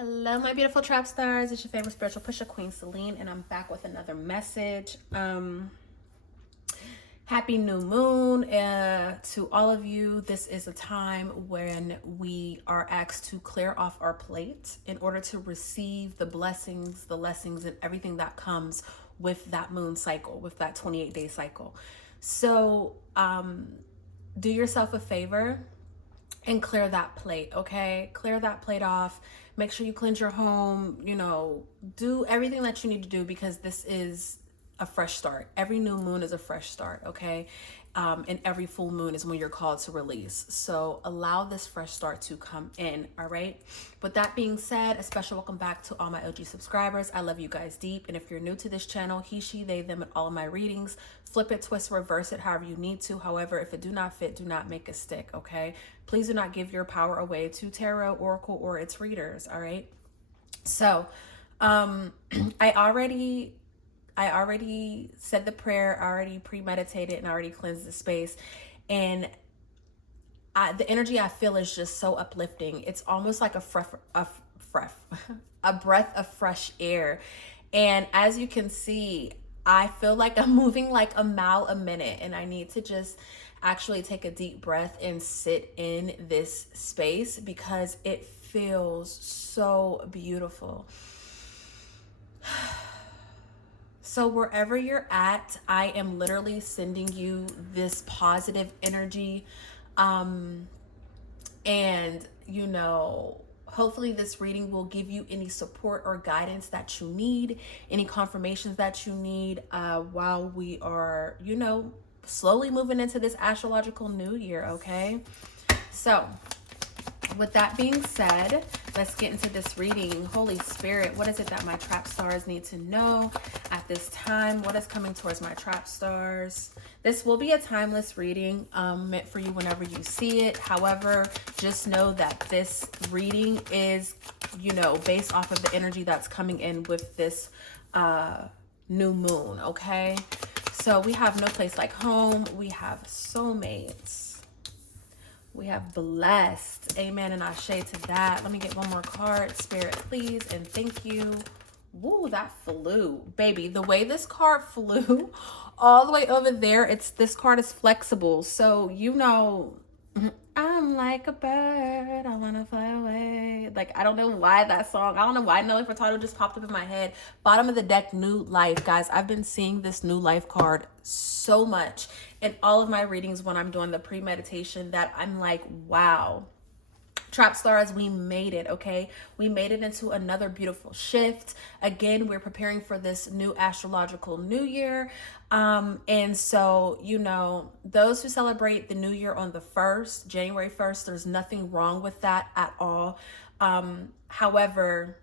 Hello, my beautiful trap stars. It's your favorite spiritual pusher, Queen Celine, and I'm back with another message. Happy new moon to all of you. This is a time when we are asked to clear off our plate in order to receive the blessings, the lessons, and everything that comes with that moon cycle, with that 28-day cycle. So do yourself a favor and clear that plate, okay? Clear that plate off. Make sure you cleanse your home, do everything that you need to do because this is a fresh start. Every new moon is a fresh start, okay? And every full moon is when you're called to release. So allow this fresh start to come in, all right? With that being said, a special welcome back to all my OG subscribers. I love you guys deep. And if you're new to this channel, he, she, they, them, and all of my readings, flip it, twist, reverse it, however you need to. However, if it do not fit, do not make it stick, okay? Please do not give your power away to tarot, oracle, or its readers, all right? So, I already said the prayer, I already premeditated, and I already cleansed the space. And the energy I feel is just so uplifting. It's almost like a breath of fresh air. And as you can see, I feel like I'm moving like a mile a minute, and I need to just actually take a deep breath and sit in this space because it feels so beautiful. So wherever you're at, I am literally sending you this positive energy. And hopefully this reading will give you any support or guidance that you need, any confirmations that you need while we are, slowly moving into this astrological new year, okay? So with that being said, let's get into this reading. Holy Spirit, what is it that my trap stars need to know at this time? What is coming towards my trap stars? This will be a timeless reading meant for you whenever you see it. However, just know that this reading is, based off of the energy that's coming in with this new moon, okay? So we have no place like home. We have soulmates. We have blessed. Amen and ashe to that. Let me get one more card. Spirit, please, and thank you. Woo, that flew. Baby, the way this card flew all the way over there, this card is flexible. So, I'm like a bird, I want to fly away. Like, I don't know why that song, I don't know why Nelly Furtado just popped up in my head. Bottom of the deck, new life. Guys, I've been seeing this new life card so much in all of my readings when I'm doing the premeditation that I'm like, wow. Trap stars, we made it, okay? We made it into another beautiful shift. Again, we're preparing for this new astrological new year. And so, those who celebrate the new year on the 1st, January 1st, there's nothing wrong with that at all. However,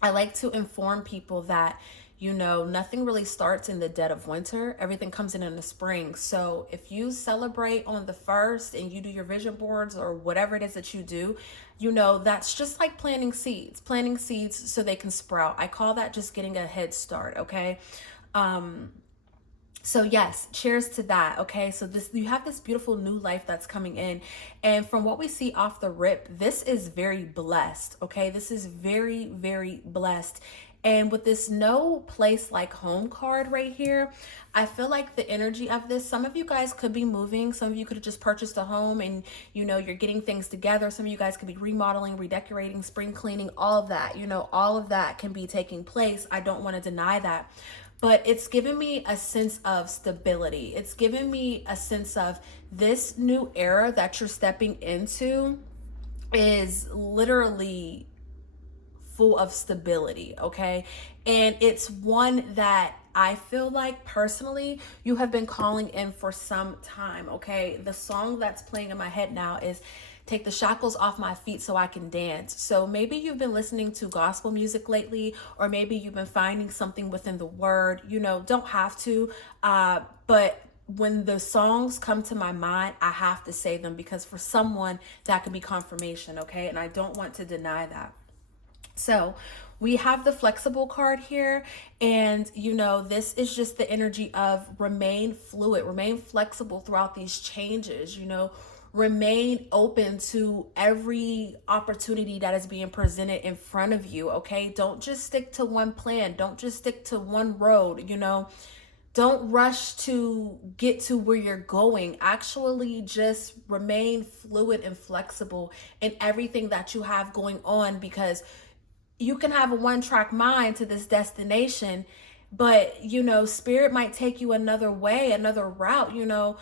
I like to inform people that nothing really starts in the dead of winter. Everything comes in the spring. So if you celebrate on the 1st and you do your vision boards or whatever it is that you do, that's just like planting seeds so they can sprout. I call that just getting a head start. Okay. So yes, cheers to that. Okay. So you have this beautiful new life that's coming in. And from what we see off the rip, this is very blessed. Okay. This is very, very blessed. And with this no place like home card right here, I feel like the energy of this, some of you guys could be moving. Some of you could have just purchased a home and, you're getting things together. Some of you guys could be remodeling, redecorating, spring cleaning, all of that. All of that can be taking place. I don't want to deny that. But it's given me a sense of stability. It's given me a sense of this new era that you're stepping into is literally full of stability, okay? And it's one that I feel like personally you have been calling in for some time, okay? The song that's playing in my head now is Take the Shackles Off My Feet So I Can Dance. So maybe you've been listening to gospel music lately, or maybe you've been finding something within the word, don't have to, but when the songs come to my mind, I have to say them because for someone that could be confirmation, okay? And I don't want to deny that. So we have the flexible card here, and this is just the energy of remain fluid, remain flexible throughout these changes, remain open to every opportunity that is being presented in front of you, okay? Don't just stick to one plan. Don't just stick to one road, you know? Don't rush to get to where you're going. Actually, just remain fluid and flexible in everything that you have going on, because you can have a one-track mind to this destination, but you know, spirit might take you another way, another route, you know,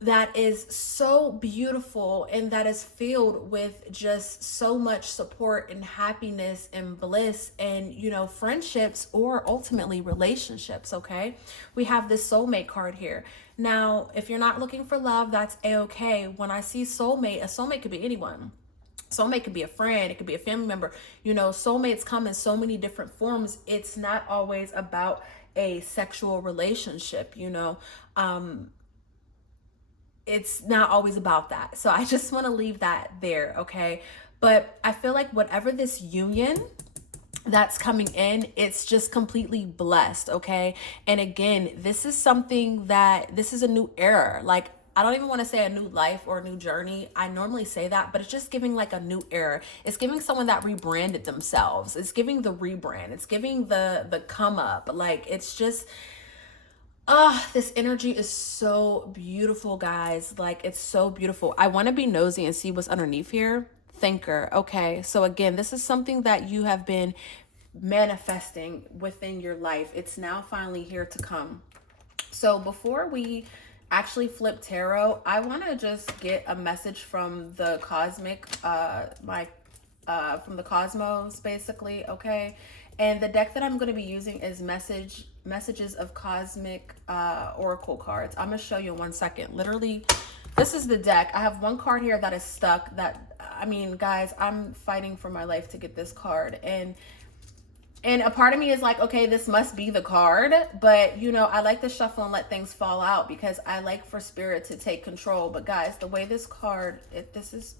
that is so beautiful and that is filled with just so much support and happiness and bliss and, you know, friendships or ultimately relationships. Okay, we have this soulmate card here. Now, if you're not looking for love, that's a-okay. When I see soulmate, a soulmate could be anyone. Soulmate could be a friend, it could be a family member. You know, soulmates come in so many different forms. It's not always about a sexual relationship, you know. It's not always about that. So I just want to leave that there, okay? But I feel like whatever this union that's coming in, it's just completely blessed, okay? And again, this is something that, this is a new era. Like, I don't even want to say a new life or a new journey. I normally say that, but it's just giving like a new era. It's giving someone that rebranded themselves. It's giving the rebrand. It's giving the come up. Like, it's just, this energy is so beautiful, guys. Like, it's so beautiful. I want to be nosy and see what's underneath here. Thinker. Okay. So again, this is something that you have been manifesting within your life. It's now finally here to come. So before we actually flip tarot, I want to just get a message from the cosmic, from the cosmos, basically. Okay. And the deck that I'm going to be using is Messages of Cosmic Oracle cards. I'm going to show you in 1 second. Literally, this is the deck. I have one card here that is stuck. That, I mean, guys, I'm fighting for my life to get this card. And a part of me is like, okay, this must be the card. But, you know, I like to shuffle and let things fall out because I like for spirit to take control. But, guys, the way this card, this is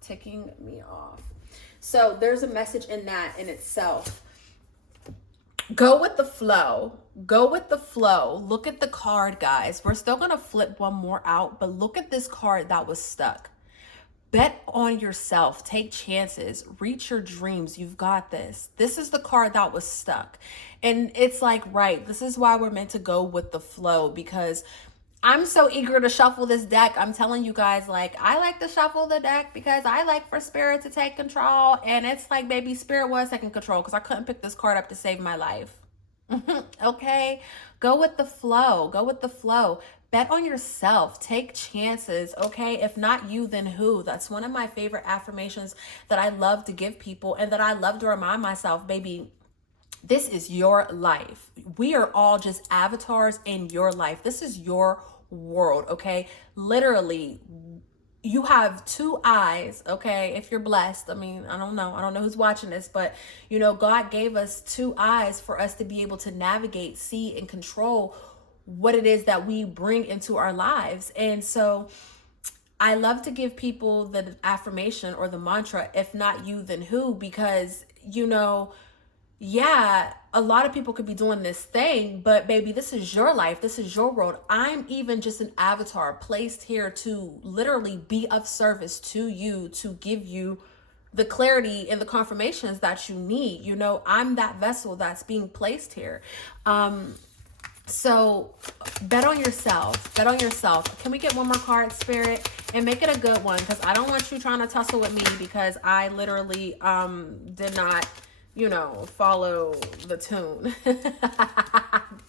ticking me off. So there's a message in that in itself. Go with the flow. Go with the flow. Look at the card, guys. We're still going to flip one more out, but look at this card that was stuck. Bet on yourself. Take chances. Reach your dreams. You've got this. This is the card that was stuck. And it's like, right, this is why we're meant to go with the flow, because I'm so eager to shuffle this deck. I'm telling you guys, like, I like to shuffle the deck because I like for spirit to take control. And it's like, baby, spirit was taking control because I couldn't pick this card up to save my life. Okay? Go with the flow. Go with the flow. Bet on yourself. Take chances, okay? If not you, then who? That's one of my favorite affirmations that I love to give people and that I love to remind myself, baby, this is your life. We are all just avatars in your life. This is your world, okay? Literally, you have two eyes, okay? If you're blessed. I mean, I don't know who's watching this, but you know, God gave us two eyes for us to be able to navigate, see, and control what it is that we bring into our lives. And so I love to give people the affirmation or the mantra, if not you, then who? Because, you know, yeah, a lot of people could be doing this thing, but baby, this is your life. This is your world. I'm even just an avatar placed here to literally be of service to you, to give you the clarity and the confirmations that you need. You know, I'm that vessel that's being placed here. So bet on yourself. Bet on yourself. Can we get one more card, Spirit? And make it a good one, because I don't want you trying to tussle with me because I literally did not, you know, follow the tune.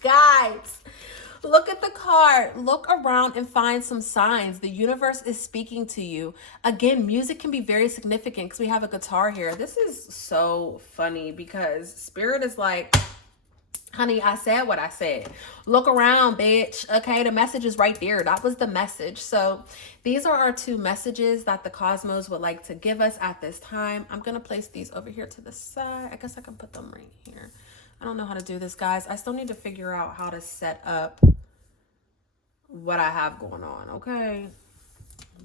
Guys, look at the card. Look around and find some signs. The universe is speaking to you. Again, music can be very significant because we have a guitar here. This is so funny because Spirit is like, honey, I said what I said. Look around, bitch. Okay, the message is right there. That was the message. So these are our two messages that the cosmos would like to give us at this time. I'm going to place these over here to the side. I guess I can put them right here. I don't know how to do this, guys. I still need to figure out how to set up what I have going on, okay?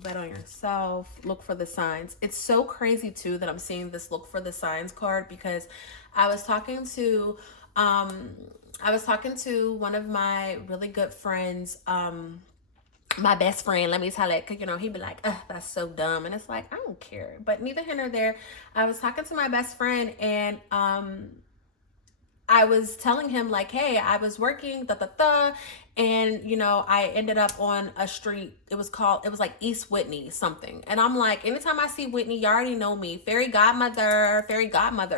Bet on yourself. Look for the signs. It's so crazy, too, that I'm seeing this look for the signs card because I was talking to one of my really good friends my best friend, let me tell it, because, you know, he'd be like, ugh, that's so dumb. And it's like, I don't care. But neither here nor there. I was talking to my best friend, and I was telling him, like, hey, I was working, and, you know, I ended up on a street. It was like East Whitney something. And I'm like, anytime I see Whitney, you already know me. Fairy godmother,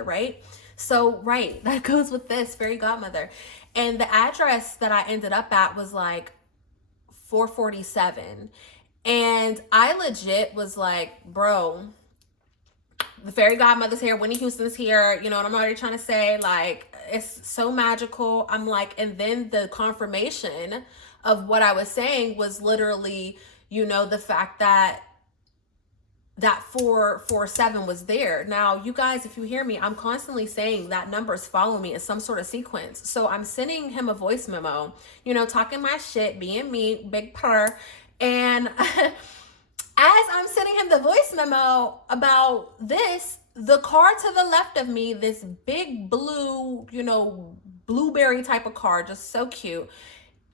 right? So, right, that goes with this, fairy godmother. And the address that I ended up at was like 447. And I legit was like, bro, the fairy godmother's here, Winnie Houston's here, you know what I'm already trying to say? Like, it's so magical. I'm like, and then the confirmation of what I was saying was literally, you know, the fact that 447 was there. Now, you guys, if you hear me, I'm constantly saying that numbers follow me in some sort of sequence. So I'm sending him a voice memo, you know, talking my shit, being me, big purr. And as I'm sending him the voice memo about this, the car to the left of me, this big blue, you know, blueberry type of car, just so cute.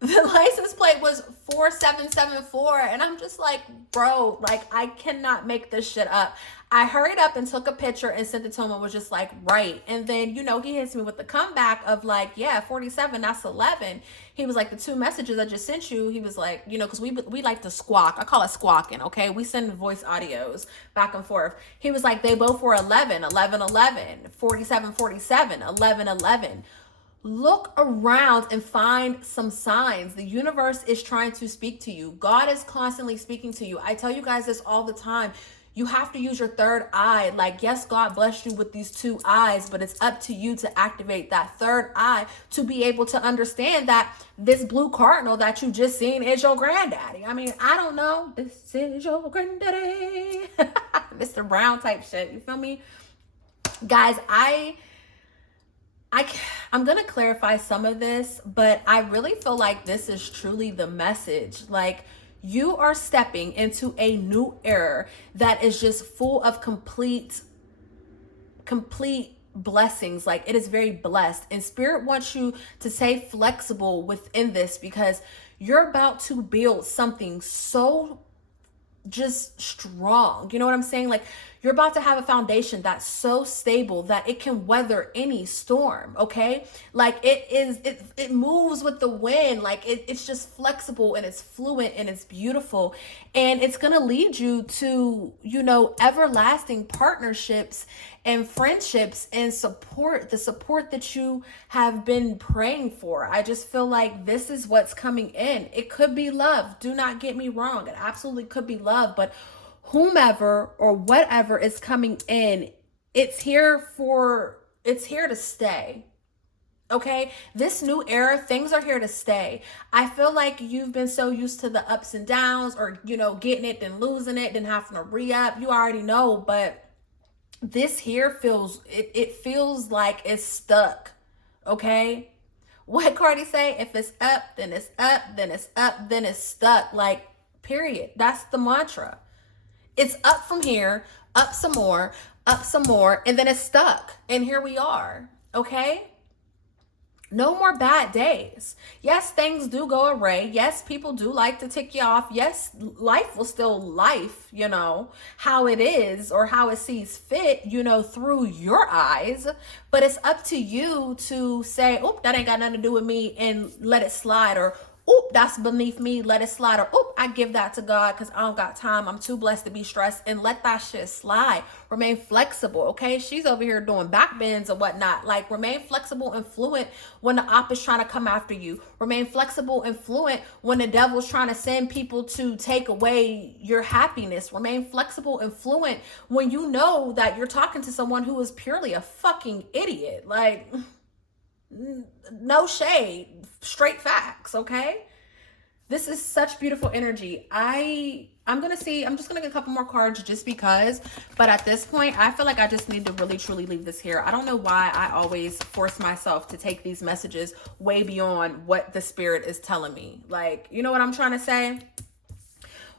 The license plate was 4774. And I'm just like, bro, like, I cannot make this shit up. I hurried up and took a picture and sent it to him and was just like, right. And then, you know, he hits me with the comeback of like, yeah, 47, that's 11. He was like, the two messages I just sent you, he was like, you know, because we like to squawk. I call it squawking, okay? We send voice audios back and forth. He was like, they both were 11, 11, 11, 47, 47, 11, 11. Look around and find some signs. The universe is trying to speak to you. God is constantly speaking to you. I tell you guys this all the time. You have to use your third eye. Like, yes, God blessed you with these two eyes, but it's up to you to activate that third eye to be able to understand that this blue cardinal that you just seen is your granddaddy. I mean, I don't know. This is your granddaddy. Mr. Brown type shit. You feel me? Guys, I'm going to clarify some of this, but I really feel like this is truly the message. Like, you are stepping into a new era that is just full of complete blessings. Like, it is very blessed, and Spirit wants you to stay flexible within this, because you're about to build something so just strong. You know what I'm saying? Like, you're about to have a foundation that's so stable that it can weather any storm. Okay. Like, it moves with the wind. Like, it's just flexible, and it's fluent, and it's beautiful. And it's going to lead you to, you know, everlasting partnerships and friendships and support, the support that you have been praying for. I just feel like this is what's coming in. It could be love. Do not get me wrong. It absolutely could be love, but whomever or whatever is coming in, it's here to stay. Okay, this new era, things are here to stay. I feel like you've been so used to the ups and downs, or, you know, getting it, then losing it, then having to re-up. You already know, but this here feels like it's stuck. Okay, what Cardi say? If it's up, then it's up, then it's up, then it's stuck. Like, period. That's the mantra. It's up from here, up some more, and then it's stuck. And here we are. Okay? No more bad days. Yes, things do go awry. Yes, people do like to tick you off. Yes, life will still life, you know, how it is or how it sees fit, you know, through your eyes. But it's up to you to say, oop, that ain't got nothing to do with me, and let it slide. Or, oop, that's beneath me, let it slide. Or, oop, I give that to God because I don't got time. I'm too blessed to be stressed, and let that shit slide. Remain flexible, okay? She's over here doing back bends or whatnot. Like, remain flexible and fluent when the op is trying to come after you. Remain flexible and fluent when the devil's trying to send people to take away your happiness. Remain flexible and fluent when you know that you're talking to someone who is purely a fucking idiot. Like, no shade, straight facts, okay? This is such beautiful energy. I'm just gonna get a couple more cards just because, but at this point, I feel like I just need to really truly leave this here. I don't know why I always force myself to take these messages way beyond what the spirit is telling me. Like, you know what I'm trying to say?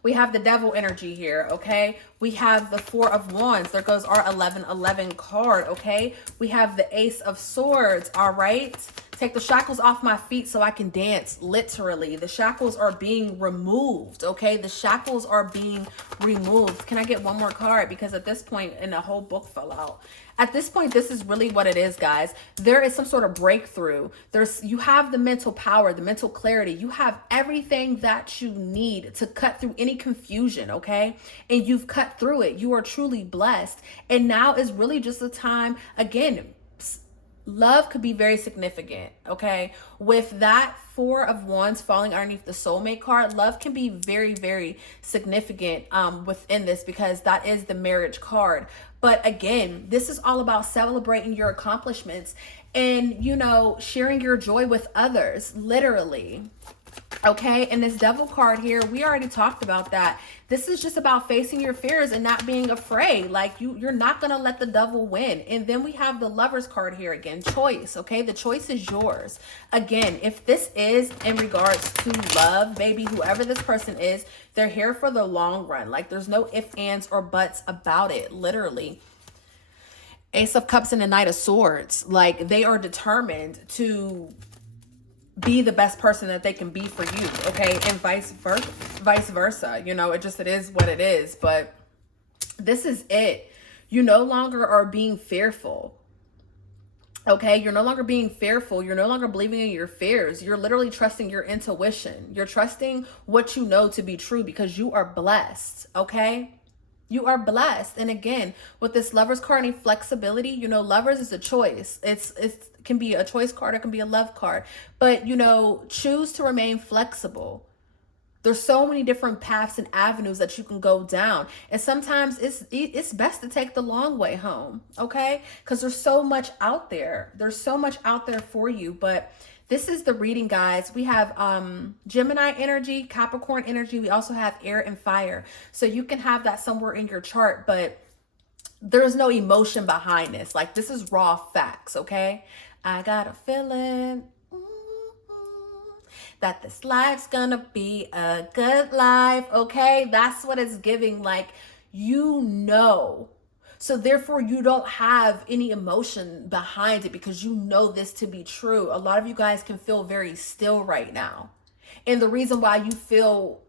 We have the devil energy here, okay? We have the Four of Wands. There goes our 1111 card, okay? We have the Ace of Swords, all right? Take the shackles off my feet so I can dance, literally. The shackles are being removed, okay? The shackles are being removed. Can I get one more card? Because at this point, and the whole book fell out. At this point, this is really what it is, guys. There is some sort of breakthrough. You have the mental power, the mental clarity. You have everything that you need to cut through any confusion, okay? And you've cut through it. You are truly blessed. And now is really just a time, again, love could be very significant, okay? With that Four of Wands falling underneath the soulmate card, love can be very, very significant within this, because that is the marriage card. But again, this is all about celebrating your accomplishments and, you know, sharing your joy with others, literally. Okay, and this Devil card here, we already talked about that. This is just about facing your fears and not being afraid. Like you're not going to let the devil win. And then we have the Lovers card here again, choice. Okay, the choice is yours. Again, if this is in regards to love, baby, whoever this person is, they're here for the long run. Like there's no ifs, ands, or buts about it, literally. Ace of Cups and the Knight of Swords. Like they are determined to be the best person that they can be for you, okay? And vice versa. You know, it is what it is. But this is it. You no longer are being fearful. Okay, you're no longer being fearful. You're no longer believing in your fears. You're literally trusting your intuition. You're trusting what you know to be true because you are blessed, okay? You are blessed. And again, with this Lovers card and flexibility, you know, Lovers is a choice. It can be a choice card, it can be a love card. But, you know, choose to remain flexible. There's so many different paths and avenues that you can go down. And sometimes it's best to take the long way home, okay? Because there's so much out there. There's so much out there for you. But this is the reading, guys. We have Gemini energy, Capricorn energy. We also have air and fire. So you can have that somewhere in your chart, but there's no emotion behind this. Like this is raw facts, okay? I got a feeling that this life's gonna be a good life, okay? That's what it's giving, like, you know. So therefore, you don't have any emotion behind it because you know this to be true. A lot of you guys can feel very still right now. And the reason why you feel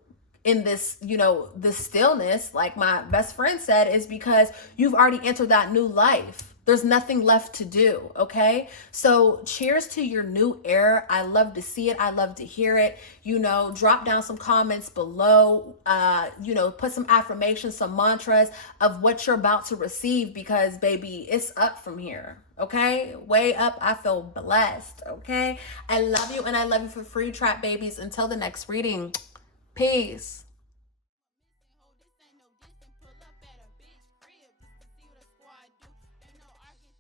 in this, you know, this stillness, like my best friend said, is because you've already entered that new life. There's nothing left to do, okay? So cheers to your new era. I love to see it. I love to hear it. You know, drop down some comments below. You know, put some affirmations, some mantras of what you're about to receive because, baby, it's up from here, okay? Way up. I feel blessed, okay? I love you and I love you for free trap babies. Until the next reading, peace.